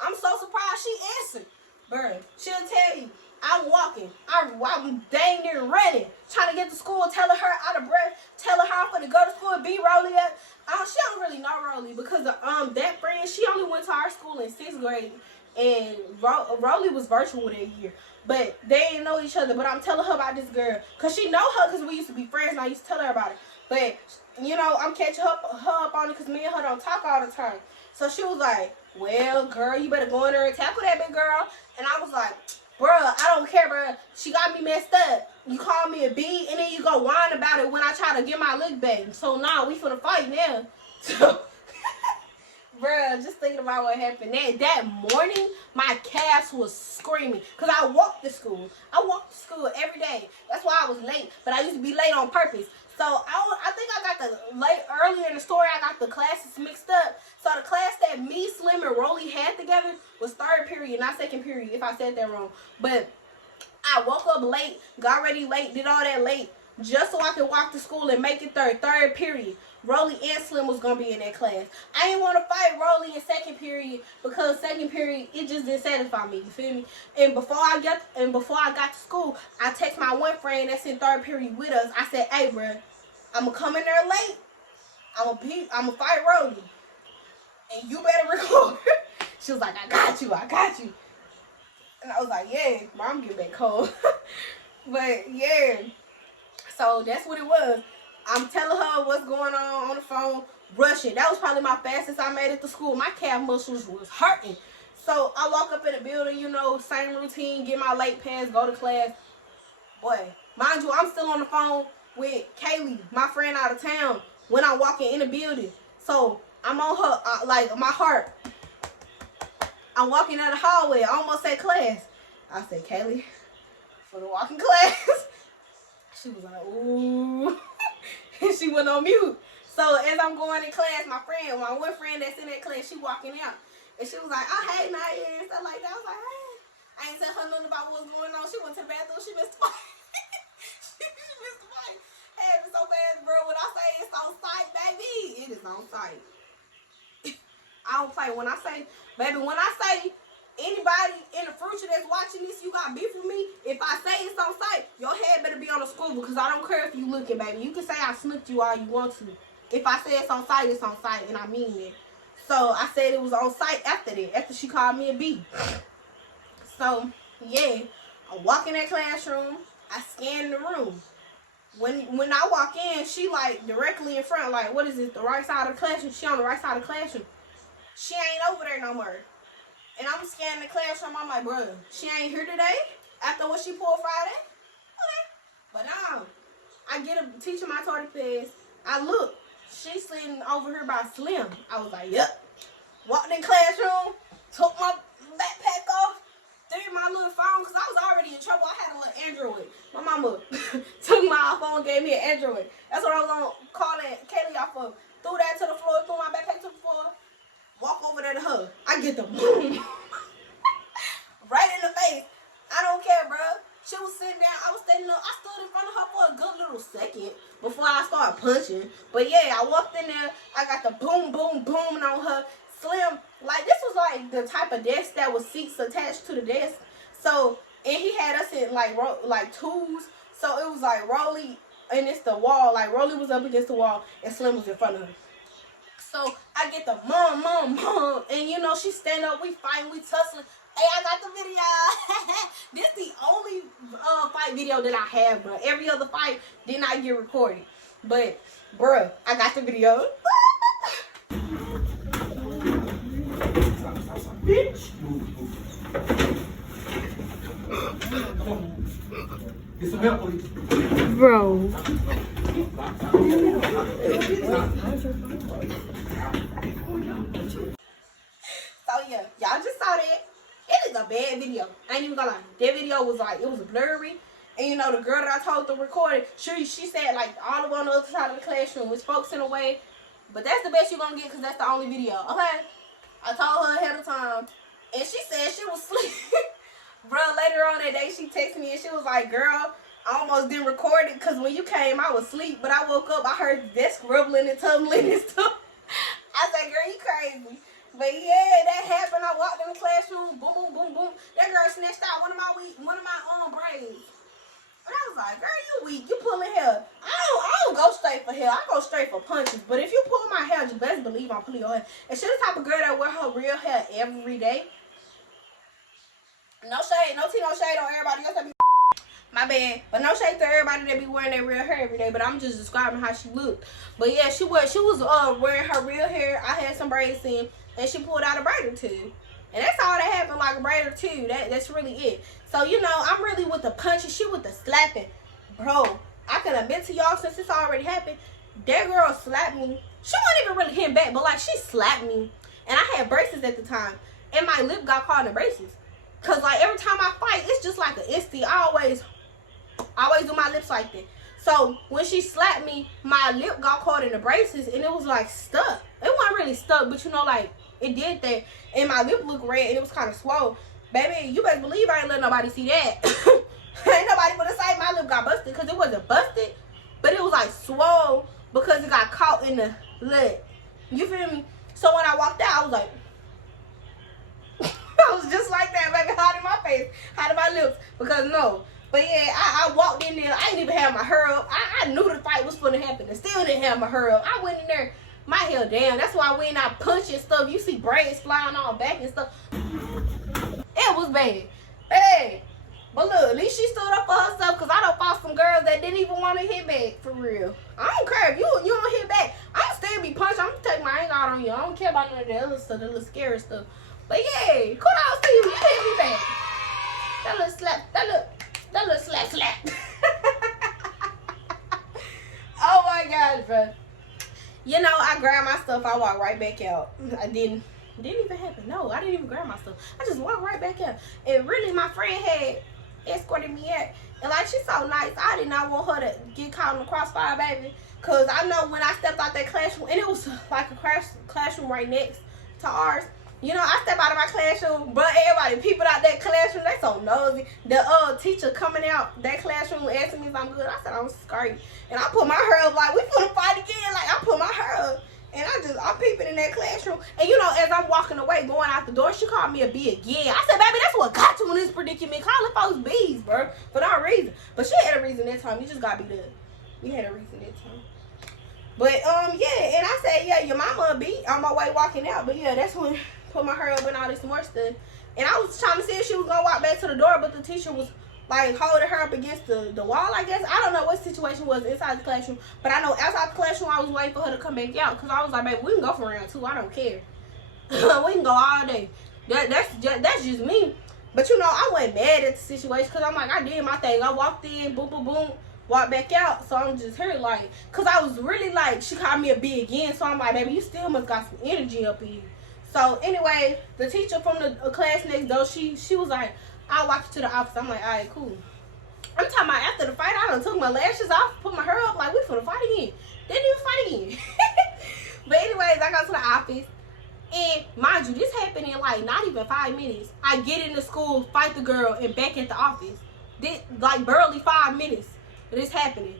I'm so surprised she answered. Bruh, she'll tell you, I'm walking. I'm dang near running, trying to get to school, telling her out of breath, telling her I'm going to go to school and be Rolly up. She don't really know Rolly because that friend, she only went to our school in 6th grade, and Rolly was virtual that year. But they didn't know each other. But I'm telling her about this girl because she know her because we used to be friends and I used to tell her about it. But, you know, I'm catching her up on it because me and her don't talk all the time. So she was like, well, girl, you better go in there and tackle that big girl. And I was like, bruh, I don't care, bruh. She got me messed up. You call me a B, and then you go whine about it when I try to get my lick back. So, nah, we finna fight now. So, bruh, just thinking about what happened. That morning, my calves was screaming. Because I walked to school. I walked to school every day. That's why I was late. But I used to be late on purpose. So, I think I got the late earlier in the story, I got the classes mixed up. So, the class that me, Slim, and Rolly had together was 3rd period, not 2nd period, if I said that wrong. But I woke up late, got ready late, did all that late, just so I could walk to school and make it 3rd period. Rolly and Slim was going to be in that class. I didn't want to fight Rolly in 2nd period because 2nd period, it just didn't satisfy me, you feel me? And before I got to school, I text my one friend that's in 3rd period with us. I said, hey, bro, I'm going to come in there late. I'm going to fight Rolly. And you better record. She was like, I got you. And I was like, yeah, Mom, get back home. But, yeah. So, that's what it was. I'm telling her what's going on the phone, rushing. That was probably my fastest I made it to school. My calf muscles was hurting. So, I walk up in the building, you know, same routine, get my late pass, go to class. Boy, mind you, I'm still on the phone with Kaylee, my friend out of town, when I'm walking in the building. So, I'm on her, like, my heart. I'm walking down the hallway, almost at class. I said, Kaylee, for the walking class. She was like, ooh. And she went on mute. So, as I'm going in class, my one friend that's in that class, she walking out. And she was like, oh, hey, Naya, and stuff like that. I was like, hey. I ain't tell her nothing about what was going on. She went to the bathroom. She missed the fight. She missed the fight. Hey, it's so fast, bro. When I say it's on site, baby, it is on site. I don't play. When I say anybody in the future that's watching this, you got beef with me. If I say it's on site, your head better be on the school because I don't care if you looking, baby. You can say I snooked you all you want to. If I say it's on site, and I mean it. So I said it was on site after that, after she called me a B. So, yeah, I walk in that classroom. I scan the room. When I walk in, she like directly in front, like, what is it, the right side of the classroom? She on the right side of the classroom. She ain't over there no more. And I'm scanning the classroom. I'm like, bro, she ain't here today after what she pulled Friday? Okay. But I get a teacher my tardy fast. I look. She's sitting over here by Slim. I was like, yep. Walked in classroom, took my backpack off, threw my little phone, because I was already in trouble. I had a little Android. My mama took my iPhone, gave me an Android. That's what I was on calling Kaylee off of. Threw that to the floor, threw my backpack to the floor, walk over there to her. I get the boom. Right in the face. I don't care, bro. She was sitting down. I was standing up. I stood in front of her for a good little second before I started punching. But yeah, I walked in there. I got the boom, boom, booming on her. Slim, like, this was like the type of desk that was seats attached to the desk. So, and he had us in like twos. So it was like Rolly against the wall. Like Rolly was up against the wall and Slim was in front of her. So I get the mom, and you know, she stand up, we fighting, we tussling. Hey, I got the video. This the only fight video that I have, bro. Every other fight did not get recorded. But, bruh, I got the video. Bitch. Get some help, please. Bro. So yeah, y'all just saw that. It is a bad video. I ain't even gonna lie. That video was like, it was blurry. And you know, the girl that I told to record it, she said like all the way on the other side of the classroom with folks in the way. But that's the best you're gonna get because that's the only video. Okay? I told her ahead of time. And she said she was asleep. Bro, later on that day, she texted me and she was like, girl, I almost didn't record it because when you came, I was asleep. But I woke up, I heard the desk rubbling and tumbling and stuff. I said, girl, you crazy. But yeah, that happened. I walked in the classroom, boom, boom, boom, boom. That girl snatched out one of my braids. And I was like, girl, you weak. You pulling hair. I don't go straight for hair. I go straight for punches. But if you pull my hair, you best believe I'm pulling your hair. And she's the type of girl that wear her real hair every day. No shade, no tea, no shade on everybody else that be my bad. But no shade to everybody that be wearing their real hair every day. But I'm just describing how she looked. But yeah, she was wearing her real hair. I had some braids in. And she pulled out a braid or two. And that's all that happened, like a braid or two. That's really it. So, you know, I'm really with the punching. She with the slapping. Bro, I can admit to y'all, since this already happened, that girl slapped me. She wasn't even really hitting back, but, like, she slapped me. And I had braces at the time. And my lip got caught in the braces. Because, like, every time I fight, it's just like an instant. I always do my lips like that. So, when she slapped me, my lip got caught in the braces. And it was, like, stuck. It wasn't really stuck, but, you know, like, it did that, and my lip looked red, and it was kind of swole. Baby, you better believe I ain't let nobody see that. Ain't nobody gonna say my lip got busted, because it wasn't busted, but it was like swole because it got caught in the lip. You feel me? So when I walked out, I was like, I was just like that, baby, hot in my face, hot in my lips, because no. But yeah, I walked in there, I didn't even have my hair up. I knew the fight was gonna happen, and still didn't have my hair up. I went in there. My hair down. That's why when I punch and stuff, you see braids flying on back and stuff. It was bad. Hey. But look, at least she stood up for herself, because I done fought some girls that didn't even want to hit back, for real. I don't care if you don't hit back. I'm still be punched. I'm going to take my anger out on you. I don't care about none of that other stuff, that little scary stuff. But yeah, kudos to you. You hit me back. That little slap. That little slap. Oh my gosh, bro. You know, I grabbed my stuff, I walked right back out. It didn't even happen. No, I didn't even grab my stuff. I just walked right back out. And really, my friend had escorted me out. And like, she's so nice. I did not want her to get caught in the crossfire, baby. Because I know when I stepped out that classroom, and it was like a classroom right next to ours. You know, I stepped out of my classroom, but everybody, people out that classroom, they so nosy. The teacher coming out that classroom asking me if I'm good. I said, I'm scared. And I put my hair up like, we finna fight again. Like, I put my hair up. And I'm peeping in that classroom. And you know, as I'm walking away, going out the door, she called me a B again. I said, baby, that's what got you in this predicament. Calling folks B's, bro. For no reason. But she had a reason that time. You just gotta be there. We had a reason that time. But, yeah. And I said, yeah, your mama a B on my way walking out. But yeah, that's when put my hair up and all this more stuff. And I was trying to see if she was gonna walk back to the door, but the teacher was like holding her up against the wall, I guess. I don't know what situation was inside the classroom, but I know outside the classroom I was waiting for her to come back out, because I was like, baby, we can go for round two. I don't care. We can go all day. That's just me. But you know, I wasn't mad at the situation, because I'm like, I did my thing. I walked in, boom, boom, boom. walk back out. So I'm just here like, cause I was really like, she called me a B again. So I'm like, baby, you still must got some energy up in here. So anyway, the teacher from the class next door, she was like, I'll walk you to the office. I'm like, all right, cool. I'm talking about after the fight, I done took my lashes off, put my hair up, like we finna fight again. Didn't even fight again. But anyways, I go to the office. And mind you, this happened in like not even 5 minutes. I get into school, fight the girl, and back at the office. Did like barely 5 minutes of this happening.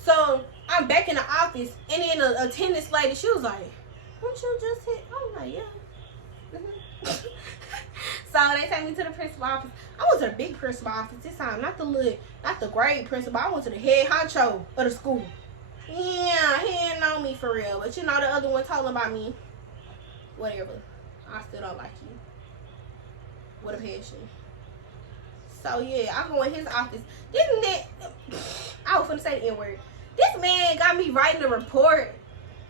So I'm back in the office, and then a attendance lady, she was like, "Weren't you just hit?" I was like, "Yeah." So they take me to the principal office. I went to the big principal office this time, not the grade principal. I went to the head honcho of the school. Yeah, he didn't know me for real, but you know the other one told him about me. Whatever. I still don't like you. What a passion. So yeah, I go in his office. I was finna say the N-word. This man got me writing a report.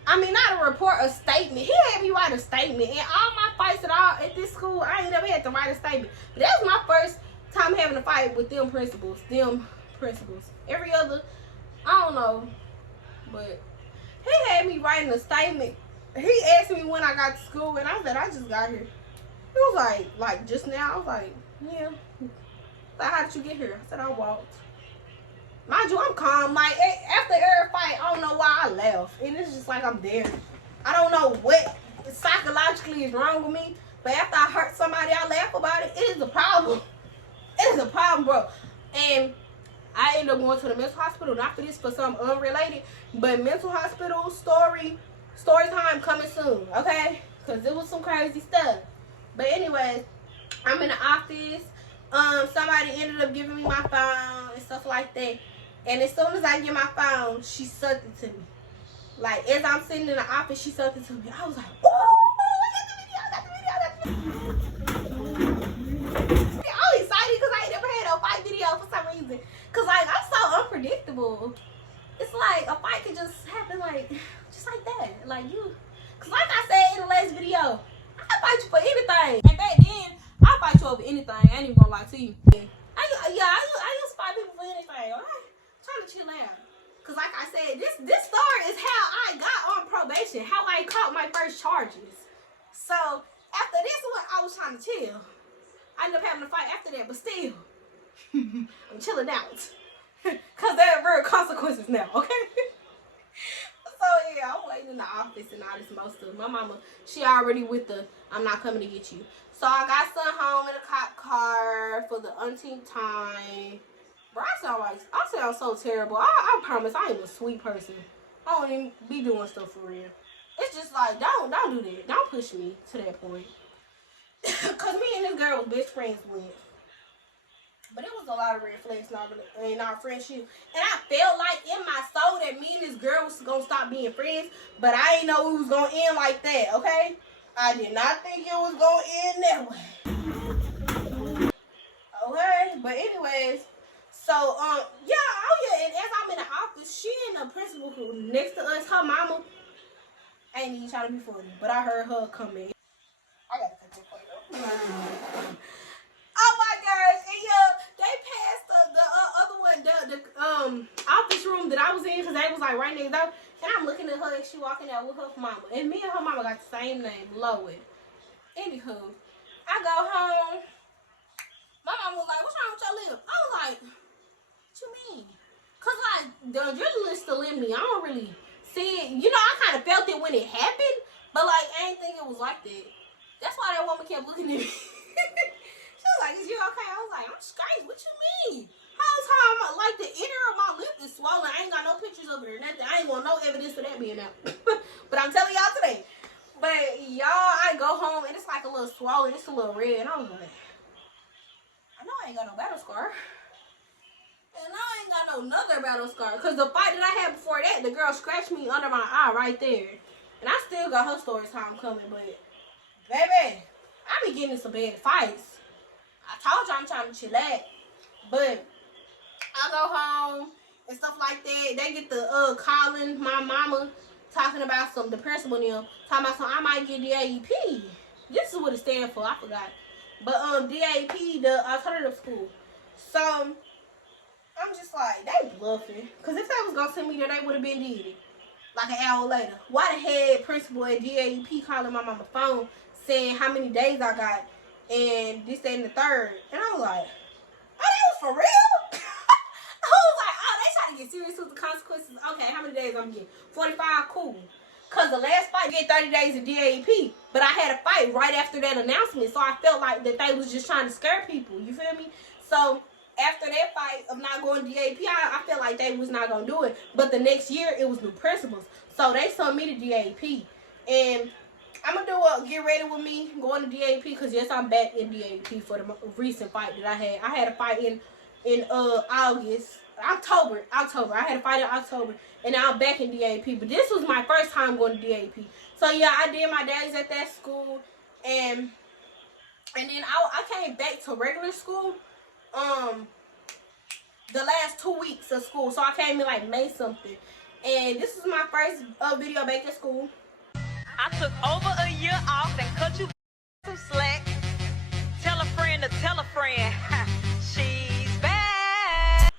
I mean, not a report, a statement. He had me write a statement. And all my fights at this school, I ain't never had to write a statement. But that was my first time having a fight with them principals. Every other, I don't know. But he had me writing a statement. He asked me when I got to school, and I said, I just got here. He was like just now. I was like, yeah. So how did you get here? I said, I walked. Mind you, I'm calm. Like, after every fight, I don't know why I laugh. And it's just like I'm there. I don't know what psychologically is wrong with me. But after I hurt somebody, I laugh about it. It is a problem. It is a problem, bro. And I ended up going to the mental hospital. Not for this, for something unrelated. But mental hospital story time coming soon, okay? Because it was some crazy stuff. But anyways, I'm in the office. Somebody ended up giving me my phone and stuff like that. And as soon as I get my phone, she sucked it to me. Like, as I'm sitting in the office, she sucked it to me. I was like, ooh, I got the video. I'm excited because I ain't never had a fight video for some reason. Because, like, I'm so unpredictable. It's like a fight can just happen, like, just like that. Like, because like I said in the last video, I can fight you for anything. And back then, I'll fight you over anything. I ain't even gonna lie to you. I used to fight people for anything. Alright? Trying to chill out. Because like I said, this story is how I got on probation. How I caught my first charges. So, after this one, I was trying to chill. I ended up having a fight after that, but still, I'm chilling out. Because there are real consequences now, okay? So, yeah, I'm waiting in the office and all this most stuff. My mama, she already with the, I'm not coming to get you. So, I got sent home in a cop car for the umpteenth time. Bro, I sound so terrible. I promise I am a sweet person. I don't even be doing stuff for real. It's just like, don't do that. Don't push me to that point. Because me and this girl was best friends with. But it was a lot of red flags in our friendship. And I felt like in my soul that me and this girl was going to stop being friends. But I didn't know it was going to end like that, okay? I did not think it was going to end that way. Okay? But anyways, so, and as I'm in the office, she and the principal who next to us, her mama, I ain't even trying to be funny, but I heard her come in. I got to cut this point up. Oh my gosh, and yeah, they passed the other one, the office room that I was in, because they was like right next door, and I'm looking at her and she walking out with her mama, and me and her mama got the same name, Lois. Anywho, I go home, my mama was like, what's wrong with your lip? I was like, what you mean? Because like, the adrenaline still in me, I don't really see it, I kind of felt it when it happened, but like, I didn't think it was like that. That's why that woman kept looking at me. She was like, is you okay? I was like, I'm straight. What you mean? Whole time, like, the inner of my lip is swollen. I ain't got no pictures of it or nothing. I ain't want no evidence of that being out. But I'm telling y'all today. But, y'all, I go home, and it's like a little swollen. It's a little red. And I was like, I know I ain't got no battle scar. And I ain't got no another battle scar. Because the fight that I had before that, the girl scratched me under my eye right there. And I still got her story time coming. But, baby, I be getting in some bad fights. I told you I'm trying to chillax, but I go home and stuff like that. They get the calling my mama talking about the principal and them talking about I might get DAEP. This is what it stands for. I forgot, but DAEP, the alternative school. So I'm just like, they bluffing. Because if they was going to send me there, they would have been did it. Like an hour later. Why the head principal at DAEP calling my mama phone saying how many days I got and this, that, and the third. And I was like, oh, that was for real? I was like, oh, they trying to get serious with the consequences. Okay, how many days I'm getting? 45, cool. Because the last fight, I get 30 days of DAEP. But I had a fight right after that announcement. So I felt like that they was just trying to scare people. You feel me? So after that fight of not going to DAP, I felt like they was not going to do it. But the next year, it was new principals. So they sent me to DAP. And I'm going to do a get ready with me going to DAP because, yes, I'm back in DAP for the recent fight that I had. I had a fight in October. I had a fight in October. And now I'm back in DAP. But this was my first time going to DAP. So, yeah, I did my days at that school. And then I came back to regular school. The last 2 weeks of school. So I came in like May something. And this is my first video back at school. I took over a year off and cut you some slack. Tell a friend to tell a friend. She's back.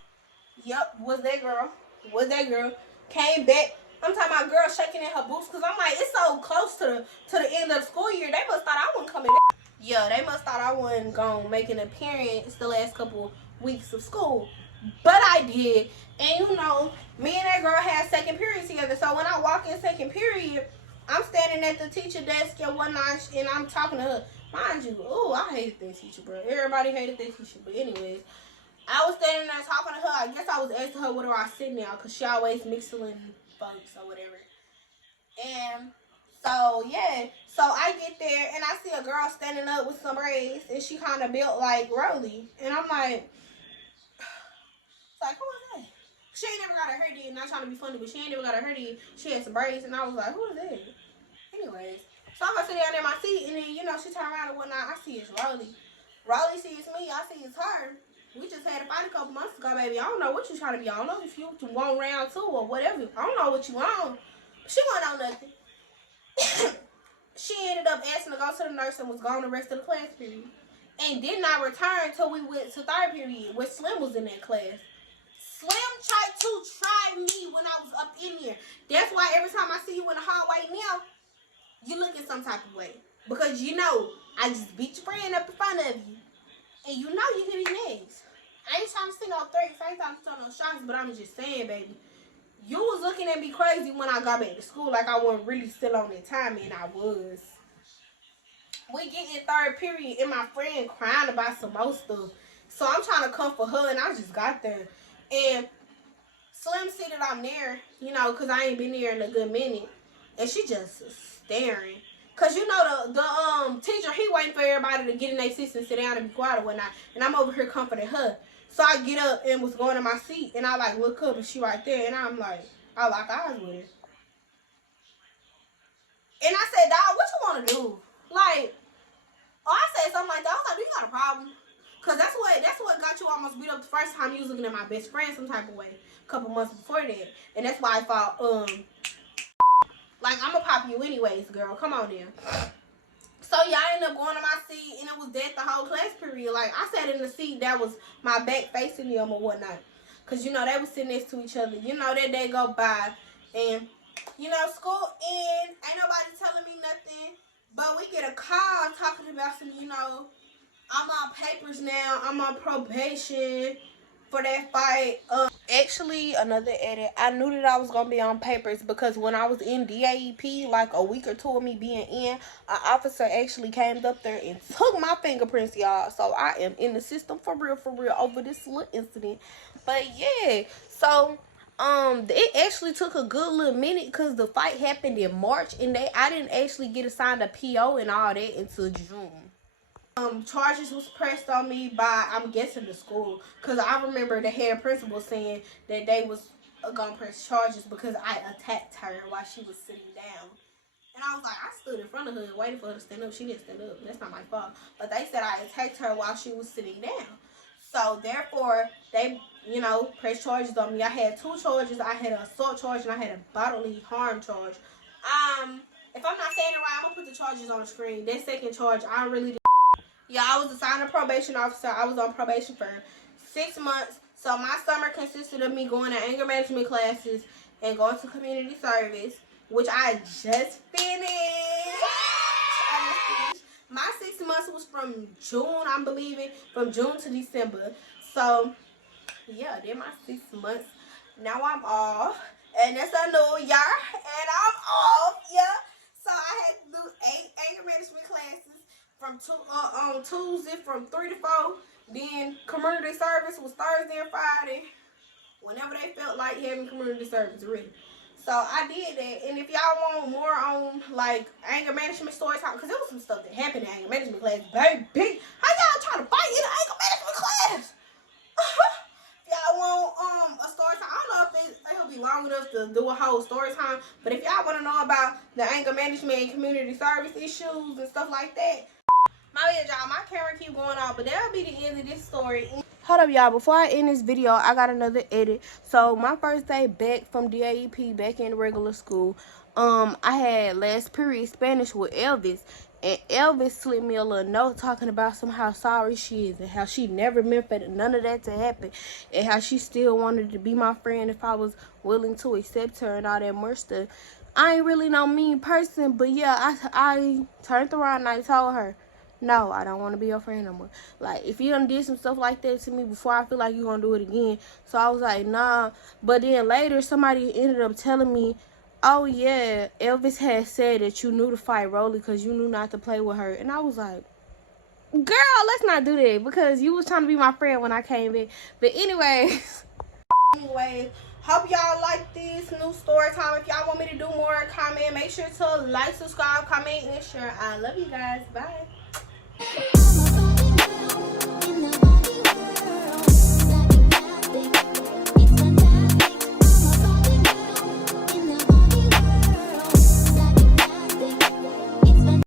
Yep, was that girl. Came back. I'm talking about girl shaking in her boots. Because I'm like, it's so close to the end of the school year. They must thought I wasn't coming back. Yeah, they must thought I wasn't going to make an appearance the last couple weeks of school. But I did. And you know, me and that girl had second period together. So when I walk in second period, I'm standing at the teacher desk and whatnot, and I'm talking to her. Mind you, I hated that teacher, bro. Everybody hated that teacher. But anyways, I was standing there talking to her. I guess I was asking her where do I sit now, because she always mixing folks or whatever. And so, yeah. So I get there, and I see a girl standing up with some braids, and she kind of built like Rolly. And I'm like, who is that? She ain't never got her hair did. Not trying to be funny, but she ain't never got her hair did. She had some braids, and I was like, who is that? Anyways, so I'm gonna sit down in my seat, and then she turned around and whatnot. I see it's Rolly. Rolly sees me. I see it's her. We just had a fight a couple months ago, baby. I don't know what you trying to be. I don't know if you want round two or whatever. I don't know what you want. She wasn't on nothing. She ended up asking to go to the nurse and was gone the rest of the class period, and did not return until we went to third period, where Slim was in that class. Slim tried to try me when I was up in here. That's why every time I see you in the hallway now, you look in some type of way. Because I just beat your friend up in front of you. And you hit his legs. I ain't trying to see no threats. I ain't trying to throw no shots, but I'm just saying, baby. You was looking at me crazy when I got back to school, like I wasn't really still on that time, and I was. We get in third period, and my friend crying about some more stuff. So I'm trying to comfort her, and I just got there. And Slim see that I'm there, because I ain't been there in a good minute. And she just staring. Because, the teacher, he waiting for everybody to get in their seats and sit down and be quiet or whatnot. And I'm over here comforting her. So I get up and was going to my seat. And I, look up and she right there. And I'm like, I lock eyes with her. And I said, dog, what you want to do? I said something like that. I was like, do you got a problem? Because that's what got you almost beat up the first time you was looking at my best friend some type of way. A couple months before that. And that's why I thought, I'm going to pop you anyways, girl. Come on there. So, yeah, I ended up going to my seat, and it was that the whole class period. I sat in the seat that was my back facing them or whatnot. Because, they was sitting next to each other. That day go by. And, school end. Ain't nobody telling me nothing. But we get a call talking about some, I'm on papers now. I'm on probation for that fight. Actually, another edit. I knew that I was going to be on papers because when I was in DAEP, a week or two of me being in, an officer actually came up there and took my fingerprints, y'all. So I am in the system for real, over this little incident. But yeah, so it actually took a good little minute because the fight happened in March, and I didn't actually get assigned a PO and all that until June. Charges was pressed on me by, I'm guessing, the school, because I remember the head principal saying that they was gonna press charges because I attacked her while she was sitting down. And I was like, I stood in front of her waiting for her to stand up. She didn't stand up. That's not my fault. But they said I attacked her while she was sitting down. So therefore, they, pressed charges on me. I had 2 charges. I had an assault charge and I had a bodily harm charge. If I'm not saying it right, I'm gonna put the charges on the screen. That second charge, I really did. Yeah, I was assigned a probation officer. I was on probation for 6 months. So my summer consisted of me going to anger management classes and going to community service, which I just finished. My 6 months was from June, I'm believing, from June to December. So yeah, they're my 6 months. Now I'm off, and it's a new year, and I'm off. Yeah. So I had to do 8 anger management classes from Tuesday from 3 to 4. Then community service was Thursday and Friday, whenever they felt like having community service, really. So I did that. And if y'all want more on like anger management story time, because there was some stuff that happened in anger management class, baby. How y'all trying to fight in an anger management class? If y'all want a story time, I don't know if it'll be long enough to do a whole story time, but if y'all want to know about the anger management and community service issues and stuff like that, my bad, y'all, my camera keep going off, but that'll be the end of this story. Hold up, y'all, before I end this video, I got another edit. So my first day back from DAEP, back in regular school, I had last period Spanish with Elvis, and Elvis slipped me a little note talking about how sorry she is and how she never meant for none of that to happen, and how she still wanted to be my friend if I was willing to accept her and all that more stuff. I ain't really no mean person, but yeah, I turned around and I told her, no, I don't want to be your friend no more. Like, if you done did some stuff like that to me before, I feel like you're going to do it again. So I was like, nah. But then later, somebody ended up telling me, oh, yeah, Elvis had said that you knew to fight Rolly because you knew not to play with her. And I was like, girl, let's not do that because you was trying to be my friend when I came in. But anyways, hope y'all like this new story time. If y'all want me to do more, comment. Make sure to like, subscribe, comment, and share. I love you guys. Bye.